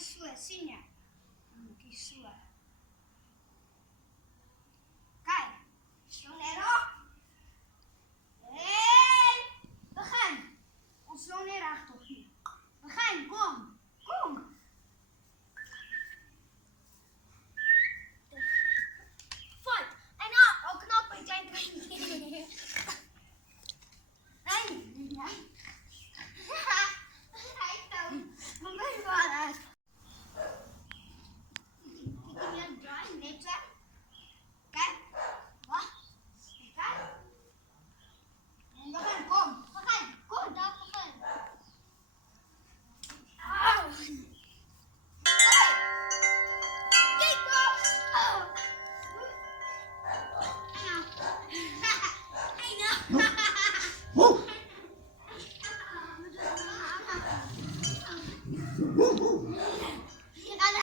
sua, sim, que sua. Cai, sonero. We gaan. Ons sonero achter hier. We gaan, kom. Kom. Fight. En nou, ook knappen zijn er niet. Nee. Woo!